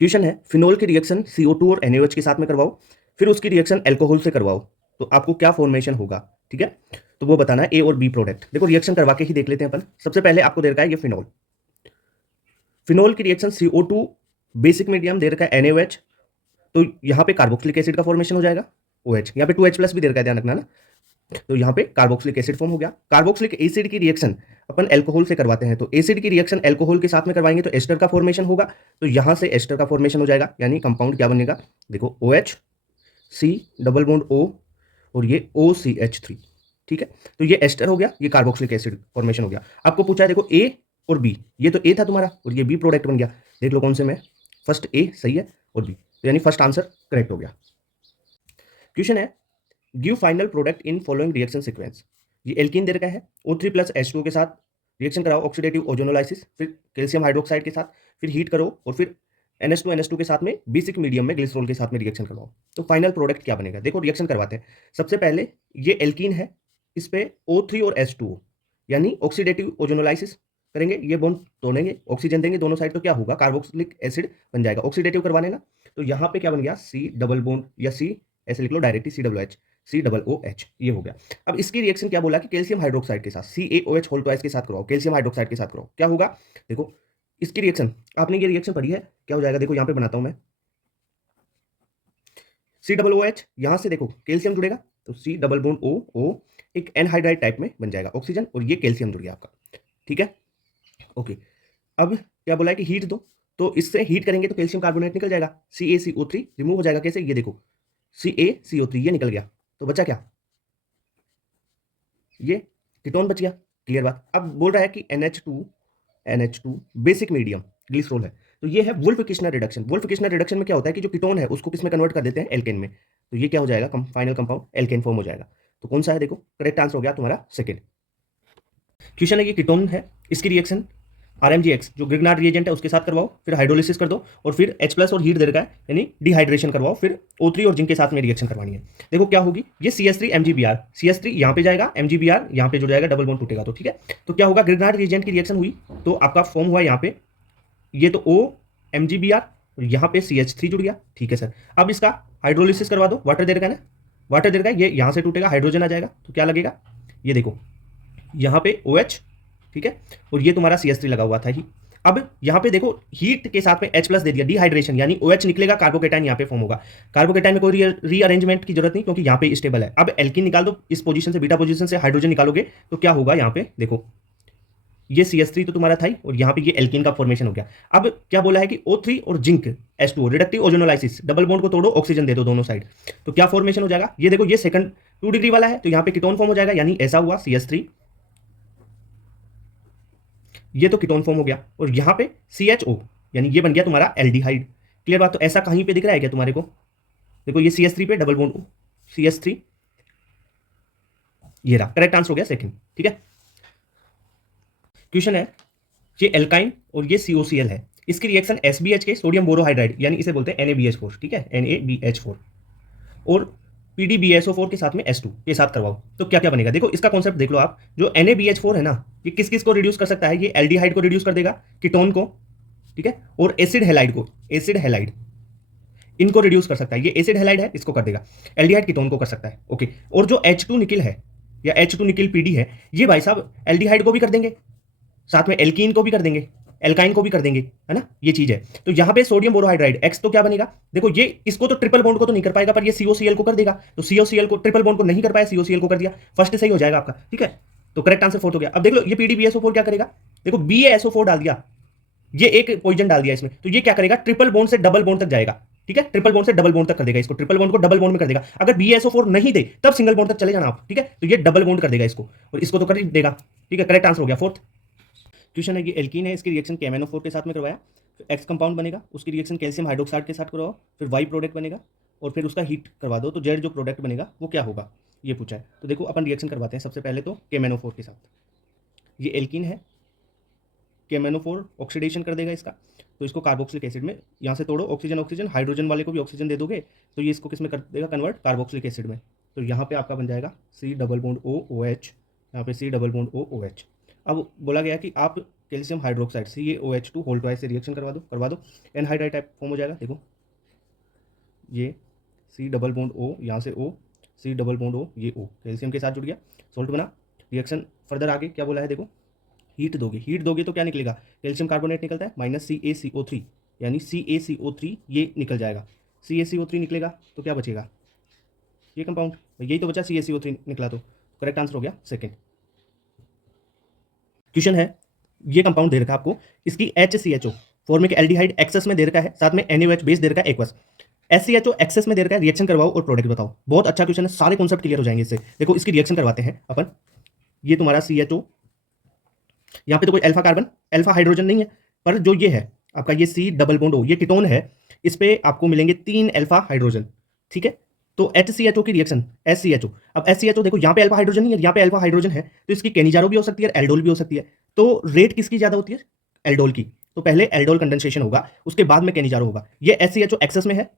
Question है phenol की reaction CO2 और NaOH के साथ में करवाओ, फिर उसकी रिएक्शन अल्कोहल से करवाओ, तो आपको क्या फॉर्मेशन होगा। ठीक है, तो वो बताना है ए और बी प्रोडक्ट। देखो रिएक्शन करवा के ही देख लेते हैं अपन। सबसे पहले आपको दे रखा है ये फिनोल। फिनोल की रिएक्शन CO2 बेसिक मीडियम दे रखा है NaOH, तो यहाँ पे कार्बोक्सिलिक एसिड का फॉर्मेशन हो जाएगा OH। यहाँ पे 2H+ भी दे रखा है, ध्यान रखना ना। तो यहाँ पे कार्बोक्सिलिक एसिड फॉर्म हो गया। कार्बोक्सिलिक एसिड की रिएक्शन अपन अल्कोहल से करवाते हैं, तो एसिड की रिएक्शन अल्कोहल के साथ में करवाएंगे तो एस्टर का फॉर्मेशन होगा। तो यहाँ से एस्टर का फॉर्मेशन हो जाएगा, यानी कंपाउंड क्या बनेगा, देखो OH C double bond O और ये OCH3। ठीक है, तो ये एस्टर हो गया, ये कार्बोक्सिलिक एसिड फॉर्मेशन हो गया। आपको पूछा है देखो A और B, ये तो A था तुम्हारा और ये B प्रोडक्ट बन गया। देख लो कौन से में, फर्स्ट A सही है और B, तो यानी फर्स्ट आंसर करेक्ट हो गया। क्वेश्चन है give final product in following reaction sequence. ये एल्कीन दे रखा है, O3+H2 के साथ रिएक्शन कराओ ऑक्सीडेटिव ओजोनोलाइसिस, फिर कैल्शियम हाइड्रोक्साइड के साथ, फिर हीट करो और फिर NH2NH2 के साथ में बेसिक मीडियम में ग्लिसरॉल के साथ में रिएक्शन करवाओ, तो फाइनल प्रोडक्ट क्या बनेगा। देखो रिएक्शन करवाते हैं। सबसे पहले ये एल्कीन है, इस पे O3 और H2O यानी ऑक्सीडेटिव ओजोनोलाइसिस करेंगे, ये बॉन्ड तोड़ेंगे, ऑक्सीजन देंगे दोनों साइड, तो क्या होगा, कार्बोक्सिलिक एसिड बन जाएगा। ऑक्सीडेटिव करवाने ना, तो यहाँ पे क्या बन गया, C डबल बॉन्ड या C ऐसे लिख लो डायरेक्टली, COOH ये हो गया। अब इसकी रिएक्शन क्या बोला कि कैल्शियम हाइड्रोक्साइड के साथ CaOH होल ट्वाइस के साथ कराओ, कैल्शियम हाइड्रोक्साइड के साथ कराओ, क्या होगा। देखो इसकी रिएक्शन, आपने ये रिएक्शन पढ़ी है, क्या हो जाएगा, देखो यहाँ पे बनाता हूं मैं। COOH यहां से देखो कैल्शियम जुड़ेगा, तो C डबल बॉन्ड O एक एनहाइड्राइड टाइप में बन जाएगा ऑक्सीजन, और ये कैल्शियम जुड़ गया आपका। ठीक है, ओके। अब क्या बोला है कि हीट दो, तो इससे हीट करेंगे तो कैल्शियम कार्बोनेट निकल जाएगा, CaCO3 रिमूव हो जाएगा। कैसे, ये देखो CaCO3 ये निकल गया, तो बचा क्या, ये कीटोन बच गया। क्लियर बात। अब बोल रहा है कि NH2 बेसिक मीडियम ग्लिसरॉल है, तो ये है Wolff Kishner reduction. Wolff Kishner reduction में क्या होता है कि जो कीटोन है उसको किस में कन्वर्ट कर देते हैं, एल्केन में, तो ये क्या हो जाएगा, फाइनल कंपाउंड एल्केन फॉर्म हो जाएगा। तो कौन सा है, देखो करेक्ट आंसर हो गया तुम्हारा सेकंड। क्वेश्चन है ये कीटोन है, इसकी रिएक्शन RMGX जो ग्रिग्नार्ड रिएजेंट है उसके साथ करवाओ, फिर हाइड्रोलिसिस कर दो और फिर H+ और हीट दे रखा है यानी डिहाइड्रेशन करवाओ, फिर O3 और जिंक के साथ में रिएक्शन करवानी है। देखो क्या होगी, ये CH3 MgBr, CH3 यहाँ पे जाएगा, MgBr यहाँ पे जुड़ जाएगा, डबल बॉन्ड टूटेगा, तो ठीक है। तो क्या होगा, ग्रिग्नार्ड रिएजेंट की रिएक्शन हुई तो आपका फॉर्म हुआ यहाँ पे, ये तो O MgBr और यहाँ पे CH3 जुड़ गया। ठीक है सर, अब इसका हाइड्रोलिसिस करवा दो, वाटर दे रखा है ना, वाटर दे रखा है, ये यहाँ से टूटेगा, हाइड्रोजन आ जाएगा, तो क्या लगेगा, ये देखो यहाँ पे OH, ठीक है, और ये तुम्हारा CH3 लगा हुआ था ही। अब यहाँ पे देखो हीट के साथ में H+ दे दिया, डिहाइड्रेशन यानी OH निकलेगा, कार्बोकेटाइन यहाँ पे फॉर्म होगा। कार्बोकेटाइन में कोई रीअरेंजमेंट की जरूरत नहीं क्योंकि यहाँ पे स्टेबल है। अब एल्कीन निकाल दो, इस पोजीशन से बीटा पोजीशन से हाइड्रोजन निकालोगे तो क्या होगा, यहाँ पे देखो ये CH3 तो तुम्हारा था ही और यहाँ पे ये एल्कीन का फॉर्मेशन हो गया। अब क्या बोला है कि O3 और zinc H2O reductive ozonolysis, double bond को तोड़ो, ऑक्सीजन दे दो दोनों साइड, तो क्या फॉर्मेशन हो जाएगा, ये देखो ये सेकंड 2 डिग्री वाला है तो यहाँ पे कीटोन फॉर्म हो जाएगा, यानी ऐसा हुआ CH3, ये तो कीटोन फॉर्म हो गया, और यहाँ पे CHO यानी ये बन गया तुम्हारा एल्डिहाइड। क्लियर बात। तो ऐसा कहीं पे दिख रहा है क्या तुम्हारे को, देखो ये CH3 पे डबल बॉन्ड CH3, ये रहा करेक्ट आंसर हो गया सेकंड। ठीक है, क्वेश्चन है ये एल्काइन और ये COCl है, इसकी रिएक्शन SBH के सोडियम बोरोहाइड्राइड यानी इसे बोलते हैं NaBH4, ठीक है NaBH4 और PDBSO4 के साथ में H2 के साथ करवाओ, तो क्या क्या बनेगा। देखो इसका कॉन्सेप्ट देख लो आप, जो NaBH4 है ना, ये किस किस को रिड्यूस कर सकता है, ये एल्डिहाइड को रिड्यूस कर देगा, कीटोन को, ठीक है, और एसिड हेलाइड को, एसिड हेलाइड इनको रिड्यूस कर सकता है, ये एसिड हेलाइड है इसको कर देगा, एल्डिहाइड कीटोन को कर सकता है। ओके, और जो H2 निकिल है या H2 निकिल PD है, ये भाई साहब एल्डिहाइड को भी कर देंगे, साथ में एल्कीन को भी कर देंगे, एल्काइन को भी कर देंगे, है ना, ये चीज है। तो यहां पे सोडियम बोरोहाइड्राइड X तो क्या बनेगा, देखो ये इसको तो ट्रिपल बॉन्ड को तो नहीं कर पाएगा पर ये COCl को कर देगा, तो COCl को ट्रिपल बॉन्ड को नहीं कर पाया, COCl को कर दिया, फर्स्ट सही हो जाएगा आपका। ठीक है, तो करेक्ट आंसर फोर्थ हो गया। अब देख लो ये PDBSO4 क्या करेगा, देखो BaSO4 डाल दिया, ये एक पॉइजन डाल दिया इसमें, तो ये क्या करेगा, ट्रिपल बॉन्ड से डबल बॉन्ड तक जाएगा। ठीक है, ट्रिपल बॉन्ड से डबल बॉन्ड तक कर देगा इसको, ट्रिपल बॉन्ड को डबल बॉन्ड में कर देगा। अगर BaSO4 नहीं दे तब सिंगल बॉन्ड तक चले जाना आप, ठीक है, तो ये डबल बॉन्ड कर देगा इसको और इसको तो कर ही देगा। ठीक है, करेक्ट आंसर हो गया फोर्थ। क्वेश्चन है कि एल्कीन है, इसकी रिएक्शन KMnO4 के साथ में करवाया, फिर एक्स कंपाउंड बनेगा, उसकी रिएक्शन कैल्शियम हाइड्रोक्साइड के साथ करवाओ, फिर वाई प्रोडक्ट बनेगा और फिर उसका हीट करवा दो, तो जेड जो प्रोडक्ट बनेगा वो क्या होगा, ये पूछा है। तो देखो अपन रिएक्शन करवाते हैं सबसे पहले तो KMnO4 के साथ, ये एल्कीन है, KMnO4 ऑक्सीडेशन कर देगा इसका, तो इसको कार्बोक्सिलिक एसिड में, यहाँ से तोड़ो ऑक्सीजन ऑक्सीजन, हाइड्रोजन वाले को भी ऑक्सीजन दे दोगे तो ये इसको किस में कर देगा कन्वर्ट, कार्बोक्सिलिक एसिड में, तो यहाँ पे आपका बन जाएगा C डबल बॉन्ड OOH, यहाँ पे C डबल बॉन्ड OOH। अब बोला गया कि आप calcium hydroxide CaOH2 whole twice से रिएक्शन करवा दो एनहाइड्राइड टाइप फॉर्म हो जाएगा। देखो ये C डबल बॉन्ड O, यहाँ से O, C double bond O, ये O कैल्शियम के साथ जुड़ गया, सोल्ट बना। रिएक्शन फर्दर आगे क्या बोला है देखो, हीट दोगे तो क्या निकलेगा, कैल्शियम कार्बोनेट निकलता है माइनस CaCO3, यानी CaCO3 ये निकल जाएगा। CaCO3 निकलेगा तो क्या बचेगा, ये कंपाउंड, यही तो बचा, CaCO3 निकला तो करेक्ट आंसर हो गया सेकंड। क्वेश्चन है, ये कंपाउंड दे रखा है आपको, इसकी HCHO फॉर्मिक एल्डिहाइड एक्सेस में दे रखा है, साथ में NaOH बेस दे रखा है एक्वस, SCHO एक्सेस में दे रखा है, रिएक्शन करवाओ और प्रोडक्ट बताओ। बहुत अच्छा क्वेश्चन है, सारे कॉन्सेप्ट क्लियर हो जाएंगे इससे। देखो इसकी रिएक्शन करवाते हैं अपन, ये तुम्हारा CHO, यहाँ पे तो कोई अल्फा कार्बन अल्फा हाइड्रोजन नहीं है, पर जो ये है आपका ये C डबल बॉन्ड O, ये कीटोन है, इस पे आपको मिलेंगे 3 अल्फा हाइड्रोजन, ठीक है। तो HCHO की रिएक्शन SCHO, अब SCHO देखो यहाँ पे अल्फा हाइड्रोजन नहीं है, यहाँ पे अल्फा हाइड्रोजन है, तो इसकी केनिजारो भी हो सकती है, एल्डोल भी हो सकती है। तो रेट किसकी ज्यादा होती है, एल्डोल की। तो पहले एल्डोल कंडेंसेशन होगा, उसके बाद में केनिजारो होगा। ये SCHO एक्सेस में है,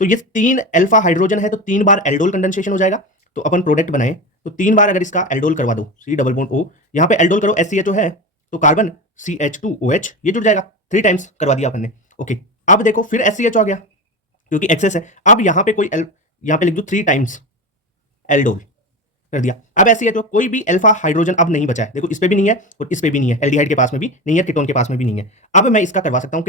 तो ये 3 अल्फा हाइड्रोजन है, तो 3 बार एल्डोल कंडेंसेशन हो जाएगा। तो अपन प्रोडक्ट बनाए तो 3 बार अगर इसका एल्डोल करवा दो, C डबल बॉन्ड O, यहाँ पे एल्डोल करो, SCHO है तो कार्बन CH2OH ये जुड़ जाएगा, 3 टाइम्स करवा दिया अपन ने। ओके, अब देखो फिर SCHO आ गया क्योंकि एक्सेस है, अब यहाँ पे कोई यहाँ पे लिख दो 3 टाइम्स एल्डोल कर दिया। अब SCHO कोई भी अल्फा हाइड्रोजन अब नहीं बचा है, देखो इस पे भी नहीं है और इस पे भी नहीं है, एल्डिहाइड के पास में भी नहीं है, कीटोन के पास में भी नहीं है। अब मैं इसका करवा सकता हूँ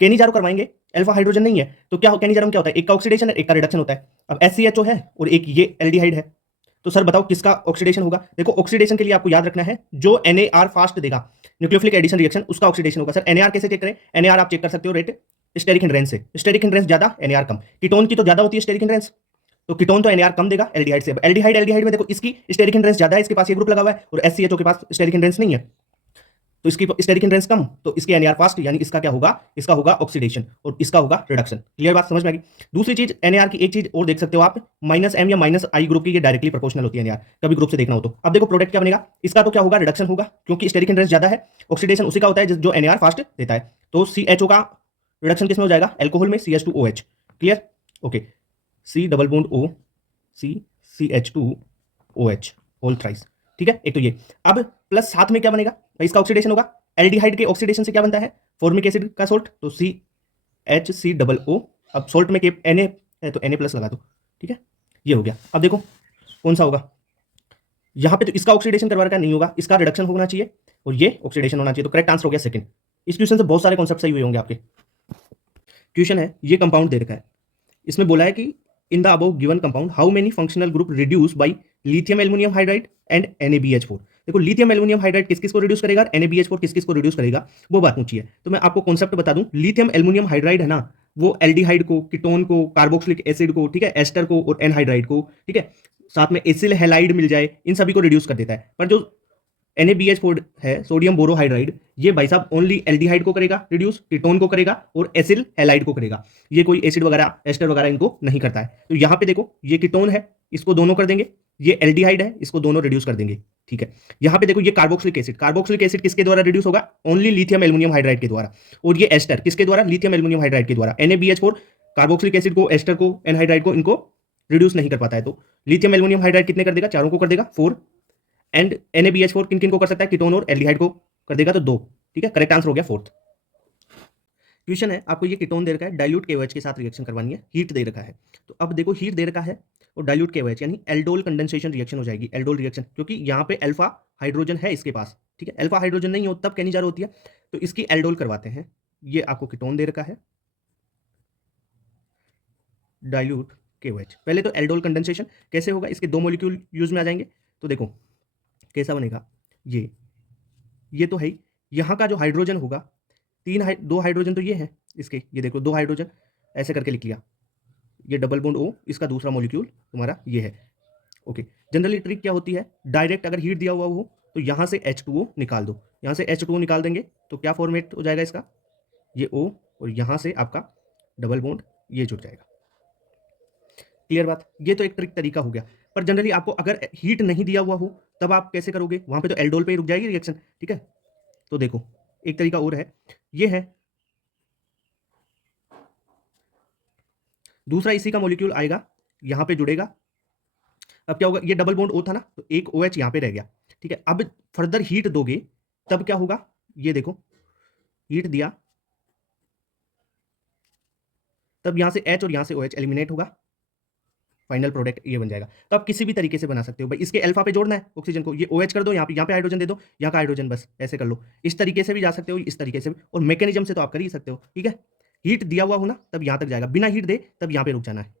केनिजारो करवाएंगे, अल्फा हाइड्रोजन नहीं है तो क्या केनिजारो में क्या होता है, एक का ऑक्सीडेशन है, एक का रिडक्शन होता है। अब SCHO है और एक ये एल्डिहाइड है, तो सर बताओ किसका ऑक्सीडेशन होगा। देखो ऑक्सीडेशन के लिए आपको याद रखना है, जो NAR फास्ट देगा न्यूक्लियोफिलिक एडिशन रिएक्शन, उसका ऑक्सीडेशन होगा। सर NAR कैसे चेक करें, NAR आप चेक कर सकते हो रेट स्टेरिक हिंड्रेंस से, स्टेरिक हिंड्रेंस ज्यादा NAR कम, कीटोन की तो ज्यादा होती है स्टेरिक हिंड्रेंस, तो कीटोन तो NAR कम देगा एल्डिहाइड से। एल्डिहाइड में देखो इसकी स्टेरिक हिंड्रेंस ज्यादा है, इसके पास ये ग्रुप लगा हुआ है, और SCHO के पास स्टेरिक हिंड्रेंस नहीं है, तो इसकी स्टेरिक हिंड्रेंस कम, तो इसके NAR फास्ट, यानी इसका क्या होगा, इसका होगा ऑक्सीडेशन और इसका होगा रिडक्शन। क्लियर बात समझ में आ गई। दूसरी चीज NAR की एक चीज और देख सकते हो आप, -M या -I ग्रुप की ये डायरेक्टली प्रोपोर्शनल होती है NAR, कभी ग्रुप से देखना हो तो। अब देखो प्रोडक्ट क्या बनेगा, इसका तो क्या होगा, रिडक्शन होगा, क्योंकि स्टेरिक हिंड्रेंस ज्यादा है, ऑक्सीडेशन उसी का होता है जो NAR फास्ट देता है। तो CHO का रिडक्शन किसमें हो जाएगा, एल्कोहल में, CH2OH। Clear, okay, C double bond O, CH2OH whole thrice, ठीक है। एक तो ये, अब प्लस साथ में क्या बनेगा भाई, इसका ऑक्सीडेशन होगा, एल्डिहाइड के ऑक्सीडेशन से क्या बनता है, फॉर्मिक एसिड का सोल्ट, तो CHC डबल O, अब सोल्ट में के Na है तो Na प्लस लगा दो, ठीक है, ये हो गया। अब देखो कौन सा होगा, यहां पे तो इसका ऑक्सीडेशन करवा रखा नहीं होगा, इसका रिडक्शन होना चाहिए और ये ऑक्सीडेशन होना चाहिए, तो करेक्ट आंसर हो गया सेकंड। इस क्वेश्चन से बहुत सारे कॉन्सेप्ट सही हुए होंगे आपके। क्वेश्चन है, ये कंपाउंड दे रखा है, इसमें बोला है कि in the above given compound how many functional group reduce by lithium aluminium hydride and NaBH4। देखो लिथियम एल्युमिनियम हाइड्राइड किस किस को रिड्यूस करेगा, NaBH4 किस किस को रिड्यूस करेगा, वो बात पूछी है। तो मैं आपको कॉन्सेप्ट बता दूं, लिथियम एल्युमिनियम हाइड्राइड है ना, वो एल्डिहाइड को, कीटोन को, कार्बोक्सिलिक एसिड को, ठीक है, एस्टर को और एनहाइड्राइड को, ठीक है, साथ में एसिल हैलाइड मिल जाए, इन सभी को रिड्यूस कर देता है। पर जो NaBH4 है, सोडियम बोरोहाइड्राइड, ये भाई साहब ओनली एल्डिहाइड को करेगा रिड्यूस, कीटोन को करेगा और एसिल हैलाइड को करेगा, ये कोई एसिड वगैरह एस्टर वगैरह इनको नहीं करता है। तो यहाँ पे देखो ये कीटोन है, इसको दोनों कर देंगे, ये एल्डिहाइड है, इसको दोनों रिड्यूस कर देंगे, ठीक है। यहाँ पे देखो ये कार्बोक्सिलिक एसिड किसके द्वारा रिड्यूस होगा, ओनली लिथियम एल्युमिनियम हाइड्राइड के द्वारा, और ये एस्टर किसके द्वारा, लिथियम एल्युमिनियम हाइड्राइड के द्वारा। NaBH4 कार्बोक्सिलिक एसिड को, एस्टर को, एनहाइड्राइड को, इनको रिड्यूस नहीं कर पाता है, तो लिथियम एल्युमिनियम हाइड्राइड कितने कर देगा, चारों को कर देगा 4, एंड NaBH4 किन किन को कर सकता है, कीटोन और एल्डिहाइड को कर देगा तो 2, ठीक है, करेक्ट आंसर हो गया फोर्थ। क्वेश्चन है, आपको ये कीटोन दे रखा है, डाइल्यूट KOH के साथ रिएक्शन करवानी है, हीट दे रखा है, तो अब देखो हीट दे रखा है और डाइल्यूट KOH यानी एल्डोल कंडेंसेशन रिएक्शन हो जाएगी, एल्डोल रिएक्शन, क्योंकि यहाँ पे अल्फा हाइड्रोजन है इसके पास, ठीक है, अल्फा हाइड्रोजन नहीं हो तब केनिजार होती है, तो इसकी एल्डोल करवाते हैं। ये आपको कीटोन दे रखा है डाइल्यूट KOH, पहले तो एल्डोल कंडेंसेशन कैसे होगा, इसके 2 मॉलिक्यूल यूज में आ जाएंगे, तो देखो कैसा बनेगा, ये तो है ही, यहाँ का जो हाइड्रोजन होगा, 2 हाइड्रोजन तो ये है इसके, ये देखो 2 हाइड्रोजन ऐसे करके लिख लिया, ये डबल बॉन्ड O, इसका दूसरा मॉलिक्यूल तुम्हारा ये है। ओके, जनरली ट्रिक क्या होती है, डायरेक्ट अगर हीट दिया हुआ हो तो यहाँ से H2O निकाल दो, यहाँ से H2O निकाल देंगे तो क्या फॉर्मेट हो जाएगा इसका, ये O, और यहाँ से आपका डबल बॉन्ड ये जुड़ जाएगा। क्लियर बात, ये तो एक ट्रिक तरीका हो गया, पर जनरली आपको अगर हीट नहीं दिया हुआ हो तब आप कैसे करोगे, वहां पे तो एल्डोल पे ही रुक जाएगी रिएक्शन, ठीक है। तो देखो एक तरीका और है, ये है दूसरा, इसी का मॉलिक्यूल आएगा, यहां पे जुड़ेगा, अब क्या होगा, ये डबल बॉन्ड O था ना, तो एक OH यहां पे रह गया, ठीक है। अब फर्दर हीट दोगे तब क्या होगा, ये देखो हीट दिया, तब यहां से H और यहां से OH एलिमिनेट होगा, फाइनल प्रोडक्ट ये बन जाएगा। तो आप किसी भी तरीके से बना सकते हो भाई, इसके अल्फा पे जोड़ना है ऑक्सीजन को, ये OH कर दो, यहाँ पे हाइड्रोजन दे दो, यहाँ का हाइड्रोजन बस ऐसे कर लो। इस तरीके से भी जा सकते हो, इस तरीके से भी, और मैकेनिज्म से तो आप कर ही सकते हो, ठीक है। हीट दिया हुआ हो ना, तब यहाँ तक जाएगा, बिना हीट दे तब यहाँ पे रुक जाना है।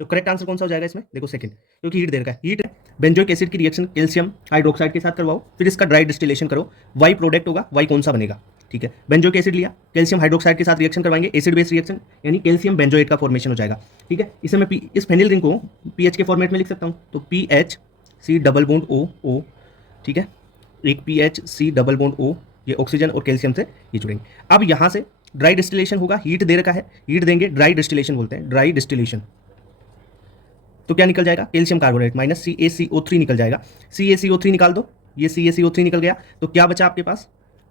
तो करेक्ट आंसर कौन सा हो जाएगा इसमें, देखो सेकंड, क्योंकि हीट दे रखा है। हीट बेंजोइक एसिड की रिएक्शन कैल्शियम हाइड्रोक्साइड के साथ करवाओ, फिर इसका ड्राई डिस्टिलेशन करो, वाई प्रोडक्ट होगा, वाई कौन सा बनेगा, ठीक है। बेंजोइक एसिड लिया, कैल्शियम हाइड्रोक्साइड के साथ रिएक्शन करवाएंगे, एसिड बेस रिएक्शन, यानी कैल्शियम बेंजोएट का फॉर्मेशन हो जाएगा, ठीक है। इसे मैं इस फेनिल रिंग को पीएच के फॉर्मेट में लिख सकता हूँ, तो PHC डबल बॉन्ड O, ठीक है, एक PHC डबल बॉन्ड O, ये ऑक्सीजन और कैल्शियम से ये जुड़ेंगे। अब यहाँ से ड्राई डिस्टिलेशन होगा, हीट दे रखा है, हीट देंगे, ड्राई डिस्टिलेशन बोलते हैं, ड्राई डिस्टिलेशन। तो क्या निकल जाएगा, कैल्शियम कार्बोनेट माइनस CaCO3 निकल जाएगा। CaCO3 निकाल दो, ये CaCO3 निकल गया, तो क्या बचा आपके पास,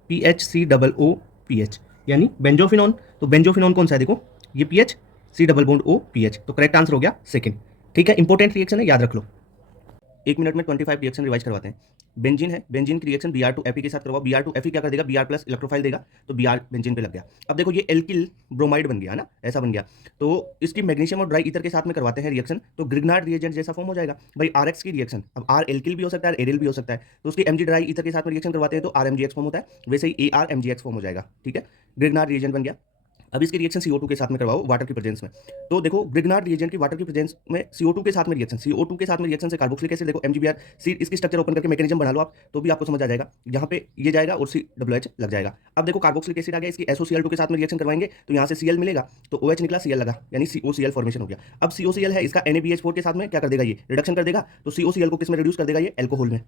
PHC डबल O PH, यानी बेंजोफिनोन। तो बेंजोफिनोन कौन सा है, देखो ये PHC double bond O PH, तो करेक्ट आंसर हो गया सेकंड, ठीक है। इंपॉर्टेंट रिएक्शन है, याद रख लो। 1 मिनट में 25 रिएक्शन रिवाइज करवाते हैं। बेंजीन है, बेंजीन की रिएक्शन Br2Fe के साथ करवाओ, Br2Fe क्या कर देगा, Br प्लस इलेक्ट्रोफाइल देगा, तो Br बेंजीन पे लग गया। अब देखो ये एल्किल ब्रोमाइड बन गया ना, ऐसा बन गया, तो इसकी मैग्नीशियम और ड्राई ईथर के साथ में करवाते हैं रिएक्शन, तो ग्रिग्नार्ड रिएजेंट जैसा फॉर्म हो जाएगा भाई। RX की रिएक्शन, अब R एल्किल भी हो सकता है, एरिल भी हो सकता है, तो उसकी Mg ड्राई ईथर के साथ में रिएक्शन करवाते हैं तो RMgX फॉर्म होता है, वैसे ही ArMgX फॉर्म हो जाएगा, ठीक है। ग्रिग्नार्ड रिएजेंट बन गया। अब इसकी रिएक्शन CO2 के साथ में करवाओ वाटर की प्रेजेंस में, तो देखो ग्रिग्नार्ड रिएजेंट की वाटर की प्रेजेंस में CO2 के साथ में रिएक्शन, CO2 के साथ में रिएक्शन से कार्बोक्सिलिक एसिड, देखो MgBr सी, इसकी स्ट्रक्चर ओपन करके मैकेनिज्म बना लो आप, तो भी आपको समझ आ जाएगा। यहाँ पे ये जाएगा और COH लग जाएगा। अब देखो कार्बोक्सिलिक एसिड आ गया, इसकी SOCl2 के साथ में रिएक्शन करवाएंगे, तो यहाँ से Cl मिलेगा, तो OH निकला, Cl लगा, यानी COCl फॉर्मेशन हो गया। अब COCl है, इसका NaBH4 के साथ में क्या कर देगा, ये रिडक्शन कर देगा, तो COCl को किस में रिड्यूस कर देगा, ये एल्कोहल में।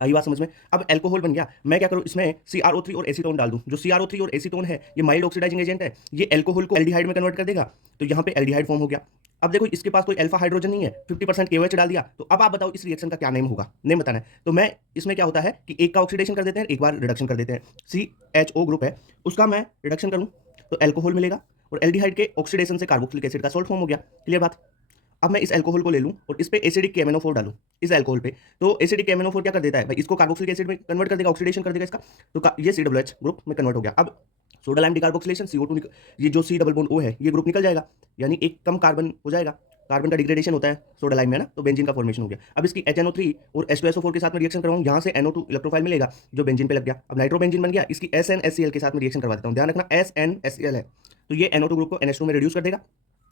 आई बात समझ में। अब एल्कोहल बन गया, मैं क्या करूं, इसमें CrO3 और एसीटोन डाल दूं। जो CrO3 और एसीटोन है, ये माइल्ड ऑक्सीडाइजिंग एजेंट है, ये एल्कोहल को एल्डिहाइड में कन्वर्ट कर देगा, तो यहाँ पे एल्डिहाइड फॉर्म हो गया। अब देखो इसके पास कोई अल्फा हाइड्रोजन नहीं है, 50% KOH डाल दिया, तो अब आप बताओ इस रिएक्शन का क्या नेम होगा, नेम बताना है। तो मैं इसमें क्या होता है कि एक का ऑक्सीडेशन कर देते हैं, एक बार रिडक्शन कर देते हैं। CHO ग्रुप है, उसका मैं रिडक्शन करूं तो एल्कोहल मिलेगा, और एल्डिहाइड के ऑक्सीडेशन से कार्बोक्सिलिक एसिड का सॉल्ट फॉर्म हो गया। क्लियर बात। अब मैं इस अल्कोहल को ले लूं और इस पे एसिडिक KMnO4 डालूं, इस अल्कोहल पे, तो एसिडिक KMnO4 क्या कर देता है भाई, इसको कार्बोक्सिलिक एसिड में कन्वर्ट कर देगा, ऑक्सीडेशन कर देगा इसका, तो ये COOH ग्रुप में कन्वर्ट हो गया। अब सोडा लाइम डिकार्बोक्सिलेशन, CO2 ये जो C डबल बॉन्ड O है, ये ग्रुप निकल जाएगा, यानी एक कम कार्बन हो जाएगा, कार्बन का डिग्रेडेशन होता है सोडा लाइम में ना, तो बेंजीन का फॉर्मेशन हो गया। अब इसकी HNO3 और H2SO4 के साथ में रिएक्शन करवाऊं, यहाँ से NO2 इलेक्ट्रोफाइल मिलेगा, जो बेंजीन पे लग गया। अब नाइट्रोबेंजीन बन गया, इसकी SNHCl के साथ में रिएक्शन करवा देता हूँ, ध्यान रखना SNHCl है, तो ये NO2 ग्रुप को NH2 में रिड्यूस कर देगा।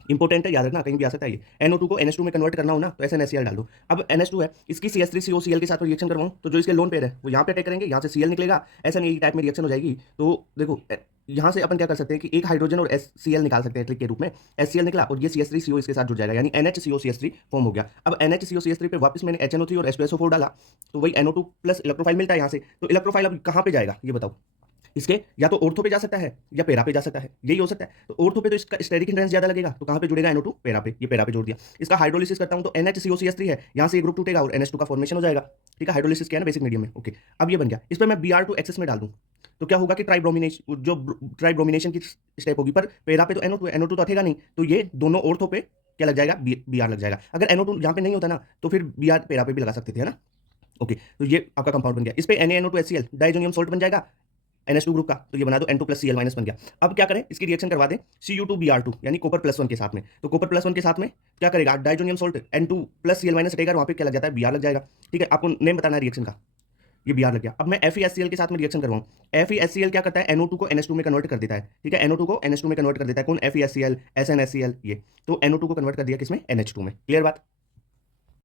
इंपॉर्टेंट है, याद रखना, कहीं भी आ सकता है ये। NO2 को NH2 में कन्वर्ट करना हो ना, तो SNHCl डाल दो। अब NH2 है, इसकी CH3COCl के साथ रिएक्शन करवाऊं, तो जो इसके लोन पेयर है वो यहाँ पे अटैक करेंगे, यहाँ से Cl निकलेगा, SNA टाइप में रिएक्शन हो जाएगी। तो देखो यहाँ से अपन क्या कर सकते हैं कि एक हाइड्रोजन और Cl निकाल सकते हैं ट्रिक के रूप में, HCl निकला और ये CH3CO इसके साथ जुड़ जाएगा, यानी NHCOCH3 फॉर्म हो गया। अब NHCOCH3 पे वापस मैंने HNO3 और H2SO4 डाला, तो वही NO2 प्लस इलेक्ट्रोफाइल मिलता है यहाँ से, तो इलेक्ट्रोफाइल अब कहाँ पे जाएगा ये बताओ, इसके या तो ऑर्थो पे जा सकता है या पेरा पे जा सकता है, यही हो सकता है। तो ऑर्थो पे तो इसका स्टेरिक हिंड्रेंस ज्यादा लगेगा, तो कहां पे जुड़ेगा, NO2 पेरा पे, ये पेरा पे जोड़ दिया। इसका हाइड्रोलिसिस करता हूं तो NHCOCH3 है, यहां से ये ग्रुप टूटेगा और NH2 का फॉर्मेशन हो जाएगा, ठीक है। हाइड्रोलिसिस किया ना बेसिक मीडियम में, ओके। अब ये बन गया, इस पर मैं Br2 एक्सेस में डाल दूं, तो क्या होगा कि ट्राइब्रोमिनेशन, जो ट्राइब्रोमिनेशन की स्टेप होगी, पर पेरा पे तो NO2 तो अटेगा नहीं, तो ये दोनों ऑर्थो पे क्या लग जाएगा, Br लग जाएगा। अगर NO2 यहाँ पे नहीं होता ना, तो फिर Br पेरा पे भी लगा सकते थे, है ना, ओके। तो ये आपका कंपाउंड बन गया, इस पे NaNO2HCl डाइजोनियम सॉल्ट बन जाएगा NH2 ग्रुप का, तो ये बना दो N2+Cl- बन गया। अब क्या करें, इसकी रिएक्शन करवा दें Cu2Br2 यानी कॉपर +1 के साथ में, तो कॉपर +1 के साथ में क्या करेगा, डाइजोनियम सॉल्ट N2+Cl- हटेगा, वहां पे क्या लग जाता है, Br लग जाएगा, ठीक है। आपको नेम बताना है रिएक्शन का, ये Br लग गया। अब मैं FeHCl के साथ में रिएक्शन करवाऊं, FeHCl क्या करता है, NO2 को NH2 में कन्वर्ट कर देता है, ठीक है। NO2 को NH2 में कन्वर्ट कर देता है कौन, FeHCl SNHCl, ये तो NO2 को कन्वर्ट कर दिया किसमें, NH2 में। क्लियर बात।